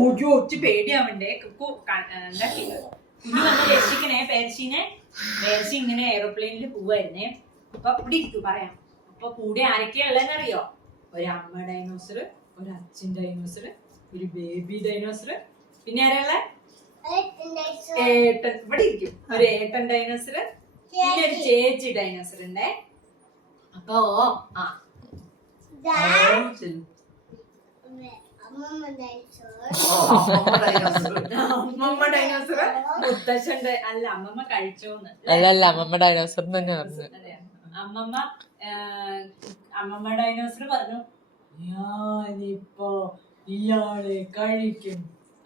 ഓജോ ഒച്ച പേടിയാവണ്ടേ? കുക്കു എന്താ കുഞ്ഞു വന്ന് രക്ഷിക്കണേ പേർച്ചീനെ പേർച്ചി ഇങ്ങനെ എയർപ്ലെയിനിൽ പോവായിരുന്നേ. അപ്പൊ ഇവിടെ ഇരിക്കും പറയാം. അപ്പൊ കൂടെ ആരൊക്കെയാ ഉള്ളതെന്നറിയോ? ഒരു അമ്മ ഡൈനോസർ ഒരു അച്ഛൻ ഡൈനോസർ ഒരു ബേബി ഡൈനോസർ പിന്നെ ആരാളെ ഏട്ടൻ. ഇവിടെ ഇരിക്കും. ഒരു ഏട്ടൻ ഡൈനോസർ പിന്നെ ഒരു ചേച്ചി ഡൈനോസർ ഉണ്ടേ. അപ്പൊ ആ. അമ്മമ്മ ഡൈനോസർ? മുത്തശ്ശൻ അല്ല അമ്മമ്മ കഴിച്ചോന്ന്. അല്ല അല്ല അമ്മമ്മ ഡൈനോസർ തന്നെ പറഞ്ഞു. അമ്മമ്മ അമ്മമ്മ ഡൈനോസർ പറഞ്ഞു ഞാനിപ്പോ ഇയാളെ കഴിക്കും.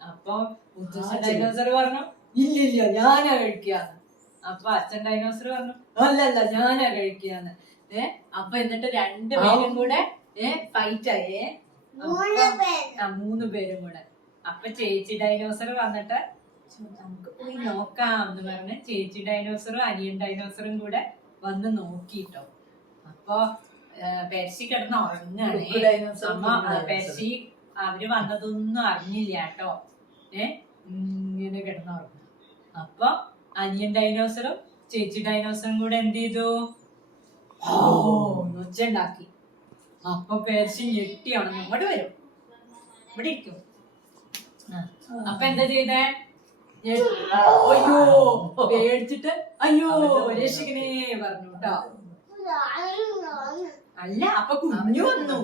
അപ്പൊ മുത്തശ്ശൻ ഡൈനോസർ പറഞ്ഞു ഇല്ലില്ല ഞാനാ കഴിക്കാന്ന്. അപ്പൊ അച്ഛൻ ഡൈനോസർ പറഞ്ഞു അല്ലല്ല ഞാനാ കഴിക്കാന്ന്. ഏ അപ്പൊ എന്നിട്ട് രണ്ടുപേരും കൂടെ ഏ ഫൈറ്റ് ആയേ ആ മൂന്ന് പേരും കൂടെ. അപ്പൊ ചേച്ചി ഡൈനോസർ വന്നിട്ട് നമുക്ക് പോയി നോക്കാം എന്ന് പറഞ്ഞ് ചേച്ചി ഡൈനോസറും അനിയൻ ഡൈനോസറും കൂടെ വന്ന് നോക്കിട്ടോ. അപ്പൊ പെർശി കിടന്ന് ഉറങ്ങാണേ. അമ്മ പെർശി. അവർ വന്നതൊന്നും അറിഞ്ഞില്ല കേട്ടോ. ഏ ഇങ്ങനെ കിടന്നുറങ്ങും അപ്പൊ അനിയൻ ഡൈനോസറും ചേച്ചി ഡൈനോസറും കൂടെ എന്ത് ചെയ്തു? ഓ ഒച്ച ഉണ്ടാക്കി അപ്പൊ പേർച്ചി ഞെട്ടി ഉണങ്ങും ഇങ്ങോട്ട് വരും. ഇവിടെ ഇരിക്കും. അപ്പൊ എന്താ ചെയ്തേ? അയ്യോ പേടിച്ചിട്ട് അയ്യോ രക്ഷിക്കണേ പറഞ്ഞു കേട്ടോ അല്ല അപ്പൊ കുഞ്ഞു വന്നു.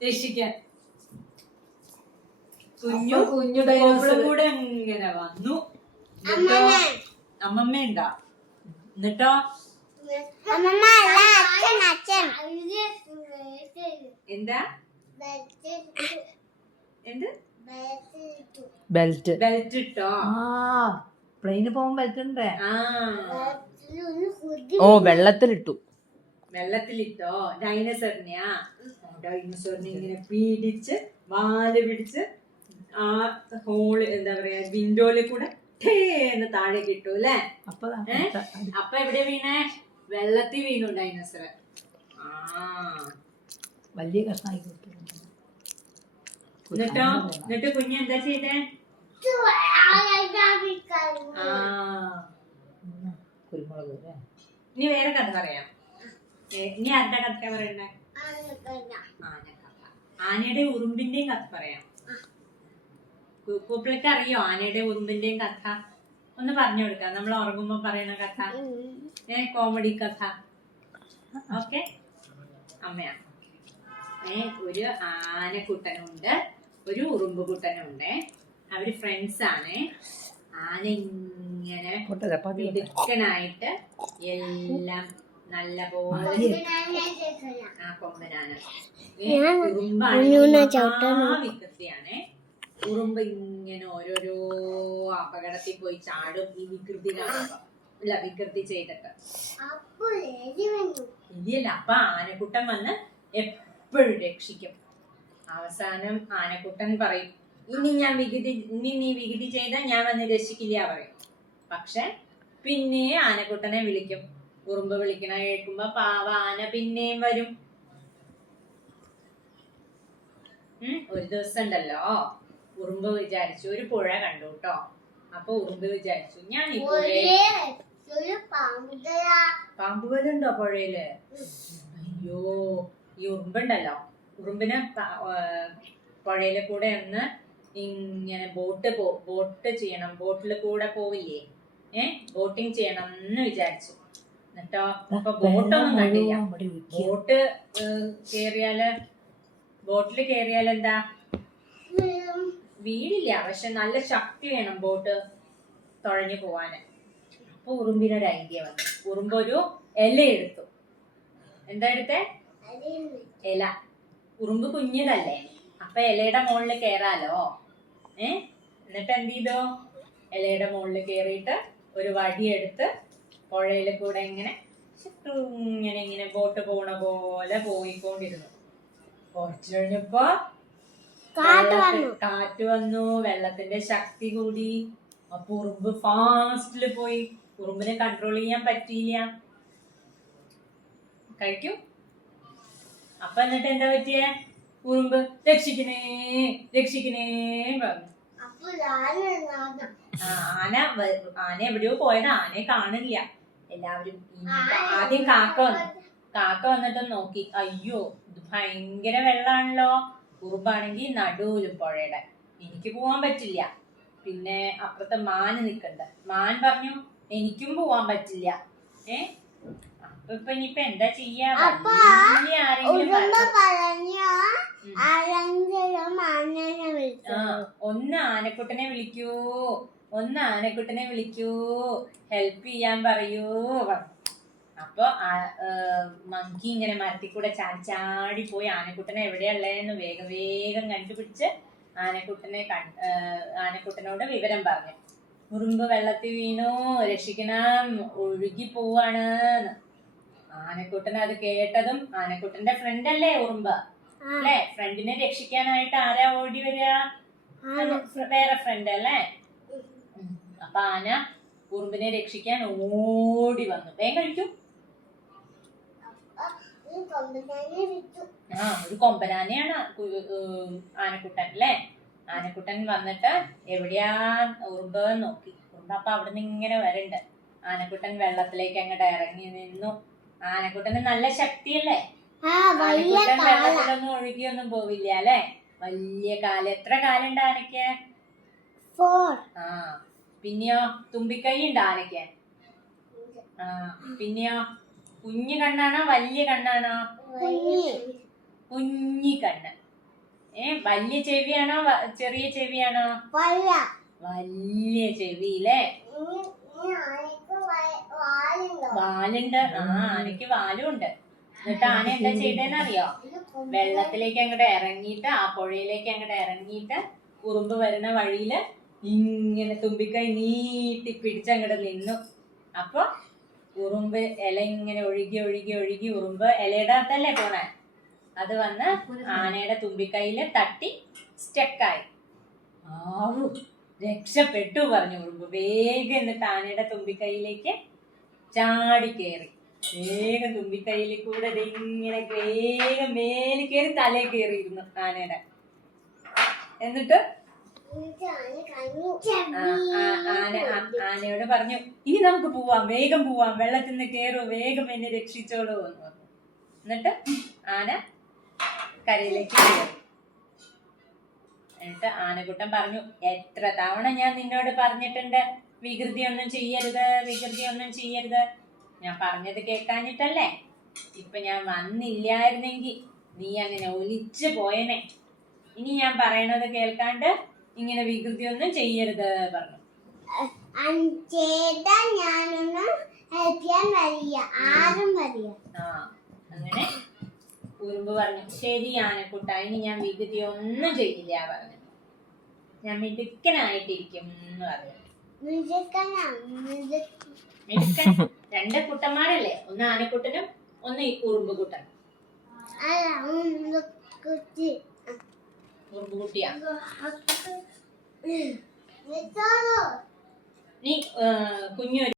രക്ഷിക്കാൻ. കുഞ്ഞു കുഞ്ഞു കൂടെ ഇങ്ങനെ വന്നു. അമ്മമ്മ ഉണ്ടാ. എന്നിട്ടോ? എന്താ? എന്ത്? ബെൽറ്റ് ബെൽറ്റ് ഇട്ടോ? ആ പ്ലെയിന് പോകാൻ ബെൽറ്റ് ആ. ഓ വെള്ളത്തിലിട്ടു. വെള്ളത്തിലിട്ടോ? ഡൈനോസറിനെയാ ഡൈനോസറിനെ ഇങ്ങനെ പീഡിച്ച് വാൽ പിടിച്ച് ആ ഹോൾ എന്താ പറയാ വിൻഡോയിൽ കൂടെ എന്ന് താഴെ കിട്ടൂ അല്ലേ? അപ്പൊ എവിടെ വീണേ? വെള്ളത്തിൽ വീണു ഡൈനോസർ വലിയ കഷ്ണമായി കിട്ടും എന്നിട്ടോ? എന്നിട്ട് കുഞ്ഞ് എന്താ ചെയ്തേ? ആ. കുരുമുളക് ഇനി വേറെ കഥ പറയാം. ഇനി ആരുടെ കഥ. പറയണ്ടേ ആനയുടെ ഉറുമ്പിന്റെയും കഥ പറയാം. പൂപ്പിളക്ക് അറിയോ ആനയുടെ ഉറുമ്പിന്റെയും കഥ? ഒന്ന് പറഞ്ഞു കൊടുക്കാം. നമ്മൾ ഉറങ്ങുമ്പോ പറയുന്ന കഥ? ഏ കോമഡി കഥ. ഓക്കെ? അമ്മയാ. ഏ ഒരു ആനക്കുട്ടനുണ്ട് ഒരു ഉറുമ്പ് കുട്ടനുണ്ട് അവർ ഫ്രണ്ട്സ് ആണ്. ആന ഇങ്ങനെ മിടുക്കനായിട്ട് എല്ലാം നല്ല പോലെ ആ കൊമ്പനാണ്. ഉറുമ്പാണ്. മഹാവികൃതിയാണ് ഉറുമ്പ് ഇങ്ങനെ ഓരോരോ അപകടത്തിൽ പോയി ചാടും ഈ വികൃതി കാണുമ്പോ ഇല്ല വികൃതി ചെയ്തിട്ട്. ഇല്ല അപ്പൊ ആനക്കുട്ടൻ വന്ന് എപ്പോഴും രക്ഷിക്കും. അവസാനം ആനക്കുട്ടൻ പറയും ഇനി ഞാൻ വികൃതി ഇനി നീ വികൃതി ചെയ്താൽ ഞാൻ വന്ന് രക്ഷിക്കില്ല പറയും. പക്ഷെ പിന്നെ ആനക്കുട്ടനെ വിളിക്കും. ഉറുമ്പ് വിളിക്കണ കേൾക്കുമ്പോ പാവ ആന പിന്നെയും വരും. ഒരു ദിവസം ഉണ്ടല്ലോ. ഉറുമ്പ് വിചാരിച്ചു ഒരു പുഴ കണ്ടു കേട്ടോ അപ്പൊ ഉറുമ്പ് വിചാരിച്ചു ഞാൻ ഈ പുഴയിൽ പാമ്പ് വലുണ്ടോ പുഴയിൽ? അയ്യോ ഈ ഉറുമ്പുണ്ടല്ലോ. ഉറുമ്പിനെ പുഴയിലെ കൂടെ ഒന്ന് ഇങ്ങനെ ബോട്ട് പോ ബോട്ട് ചെയ്യണം. ബോട്ടിൽ കൂടെ പോവില്ലേ? ഏ? ബോട്ടിങ് ചെയ്യണം എന്ന് വിചാരിച്ചു. എന്നിട്ടോ അപ്പൊ ബോട്ടൊന്നും കണ്ടില്ല. ബോട്ട് കേറിയാൽ ബോട്ടിൽ കേറിയാൽ എന്താ? വീടില്ല പക്ഷെ നല്ല ശക്തി വേണം ബോട്ട് തുഴഞ്ഞു പോവാന്. അപ്പൊ ഉറുമ്പിനൊരു ഐഡിയ വന്നു. ഉറുമ്പൊരു ഇല എടുത്തു. എന്താ എടുത്തേ? ഇല. ഉറുമ്പ് കുഞ്ഞതല്ലേ അപ്പൊ ഇലയുടെ മുകളിൽ കയറാലോ ഏ? എന്നിട്ട് എന്ത് ചെയ്തോ? ഇലയുടെ മുകളിൽ കയറിയിട്ട് ഒരു വടിയെടുത്ത് പുഴയിൽ കൂടെ ഇങ്ങനെ ഇങ്ങനെ ഇങ്ങനെ ബോട്ട് പോണ പോലെ പോയിക്കൊണ്ടിരുന്നു. കുറച്ചു കഴിഞ്ഞപ്പോ കാറ്റ് വന്നു. വെള്ളത്തിന്റെ ശക്തി കൂടി. അപ്പൊ ഉറുമ്പ് ഫാസ്റ്റിൽ പോയി. ഉറുമ്പിനെ കൺട്രോൾ ചെയ്യാൻ പറ്റിയില്ല. കഴിക്കും. അപ്പൊ എന്നിട്ട് എന്താ പറ്റിയേ? ഉറുമ്പ്. രക്ഷിക്കണേ രക്ഷിക്കണേ ആന ആന എവിടെയോ പോയത്. ആനയെ കാണില്ല. എല്ലാവരും ആദ്യം കാക്ക വന്നു കാക്ക വന്നിട്ട് നോക്കി. അയ്യോ ഇത് ഭയങ്കര വെള്ളാണല്ലോ. ഉറുമ്പാണെങ്കിൽ നടുവിലും പുഴയുടെ. എനിക്ക് പോവാൻ പറ്റില്ല. പിന്നെ അപ്പുറത്തെ മാന് നിൽക്കണ്ട മാൻ പറഞ്ഞു എനിക്കും പോവാൻ പറ്റില്ല. ഏ? അപ്പൊ ഇപ്പൊ ഇനിയിപ്പൊ എന്താ ചെയ്യാ? വലിയ ആരെങ്കിലും ആ ഒന്ന് ആനക്കുട്ടനെ വിളിക്കൂ. ഒന്ന് ആനക്കുട്ടനെ വിളിക്കൂ. ഹെൽപ്പ് ചെയ്യാൻ പറയൂ. പറഞ്ഞു അപ്പൊ മങ്കി ഇങ്ങനെ മരത്തിൽ കൂടെ ചാടി ചാടി പോയി ആനക്കുട്ടനെ എവിടെയുള്ളതെന്ന് വേഗം വേഗം കണ്ടുപിടിച്ച് ആനക്കുട്ടനെ കൺ- ആ, ആനക്കുട്ടനോട് വിവരം പറഞ്ഞു. ഉറുമ്പ് വെള്ളത്തിൽ വീണു. രക്ഷിക്കണം. ഒഴുകി പോവാണ് ആനക്കുട്ടൻ അത് കേട്ടതും ആനക്കുട്ടന്റെ ഫ്രണ്ട് അല്ലേ ഉറുമ്പ? അല്ലേ? ഫ്രണ്ടിനെ രക്ഷിക്കാനായിട്ട് ആരാ ഓടി വരിക വേറെ ഫ്രണ്ട് അല്ലേ. അപ്പൊ ആന ഉറുമ്പിനെ രക്ഷിക്കാൻ ഓടി വന്നു. വേഗം കഴിക്കും. ആ ഒരു കൊമ്പനാനയാണ് ആനക്കുട്ടൻ അല്ലേ? ആനക്കുട്ടൻ വന്നിട്ട് എവിടെയാ ഉറുമ്പ് നോക്കി. ഉറുമ്പ് അപ്പൊ അവിടെ നിന്ന് ഇങ്ങനെ വരണ്ട്. ആനക്കുട്ടൻ വെള്ളത്തിലേക്ക് അങ്ങോട്ട് ഇറങ്ങി നിന്നു. ആനക്കുട്ടന് നല്ല ശക്തിയല്ലേ? ആനക്കുട്ടൻ വെള്ളത്തിലൊന്നും ഒഴുകിയൊന്നും പോവില്ല അല്ലെ? വലിയ കാല എത്ര കാലുണ്ട് ആനയ്ക്ക്? ഫോർ ആ പിന്നെയോ? തുമ്പിക്കൈ ഉണ്ട് ആനയ്ക്ക്? ആ പിന്നെയോ? കുഞ്ഞു കണ്ണാണോ? വലിയ കണ്ണാണോ? കുഞ്ഞി കണ്ണ്. ഏ വലിയ ചെവിയാണോ? ചെറിയ ചെവിയാണോ? വലിയ വലിയ ചെവിയിലെ ആനക്ക് വാലുണ്ട്? ആ ആനയ്ക്ക് വാലും ഉണ്ട് എന്നിട്ട് ആന എന്താ ചെയ്തതെന്ന് അറിയോ? വെള്ളത്തിലേക്ക് അങ്ങോട്ട് ഇറങ്ങിയിട്ട് ആ പുഴയിലേക്ക് അങ്ങോട്ട് ഇറങ്ങിയിട്ട് ഉറുമ്പ് വരുന്ന വഴിയിൽ ഇങ്ങനെ തുമ്പിക്കൈ നീട്ടി പിടിച്ചങ്ങട് നിന്നു. അപ്പൊ ഉറുമ്പ് ഇല ഇങ്ങനെ ഒഴുകി ഒഴുകി ഒഴുകി ഉറുമ്പ് ഇലയുടെ അകത്തല്ലേ പോണേ? അത് വന്ന് ആനയുടെ തുമ്പിക്കൈയിൽ തട്ടി സ്റ്റെക്കായി. ആവു രക്ഷപ്പെട്ടു പറഞ്ഞു ഉറുമ്പ് വേഗം എന്നിട്ട് ആനയുടെ തുമ്പിക്കൈയിലേക്ക് ചാടി കയറി വേഗം തുമ്പിക്കൈയിൽ കൂടെ ഇങ്ങനെ വേഗം മേലിൽ കയറി തലയിൽ കയറിയിരുന്നു ആനയുടെ എന്നിട്ട്? ആന ആനയോട് പറഞ്ഞു ഇനി നമുക്ക് പോവാം വേഗം പോവാം വെള്ളത്തിൽ നിന്ന് കയറൂ വേഗം എന്നെ രക്ഷിച്ചോളൂ എന്ന് എന്നിട്ട് ആന കരയിലേക്ക് കയറി. എന്നിട്ട് ആനക്കുട്ടൻ പറഞ്ഞു എത്ര തവണ ഞാൻ നിന്നോട് പറഞ്ഞിട്ടുണ്ട് വികൃതി ഒന്നും ചെയ്യരുത് വികൃതി ഒന്നും ചെയ്യരുത്. ഞാൻ പറഞ്ഞത് കേൾക്കാഞ്ഞിട്ടല്ലേ ഇപ്പൊ ഞാൻ വന്നില്ലായിരുന്നെങ്കിൽ നീ അങ്ങനെ ഒലിച്ചു പോയനെ. ഇനി ഞാൻ പറയണത് കേൾക്കാണ്ട് ഇങ്ങനെ വികൃതി ഒന്നും ചെയ്യരുത് പറഞ്ഞു. ഞാനൊന്ന് ആരും വരിക. ആ അങ്ങനെ ഉറുമ്പ് പറഞ്ഞു ശരിയാണ് കുട്ട ഇനി ഞാൻ വികൃതി ഒന്നും ചെയ്യില്ല പറഞ്ഞു. ഞാൻ മിടുക്കനായിട്ടിരിക്കും എന്ന് പറഞ്ഞു. മിടുക്കൻ രണ്ട് കുട്ടന്മാരല്ലേ? ഒന്ന് ആനക്കുട്ടനും ഒന്ന് ഈ കുറുമ്പ് കുട്ടൻ അല്ല മിടുക്കുട്ടി ഉറുമ്പ് കുട്ടിയാ. നീ കുഞ്ഞു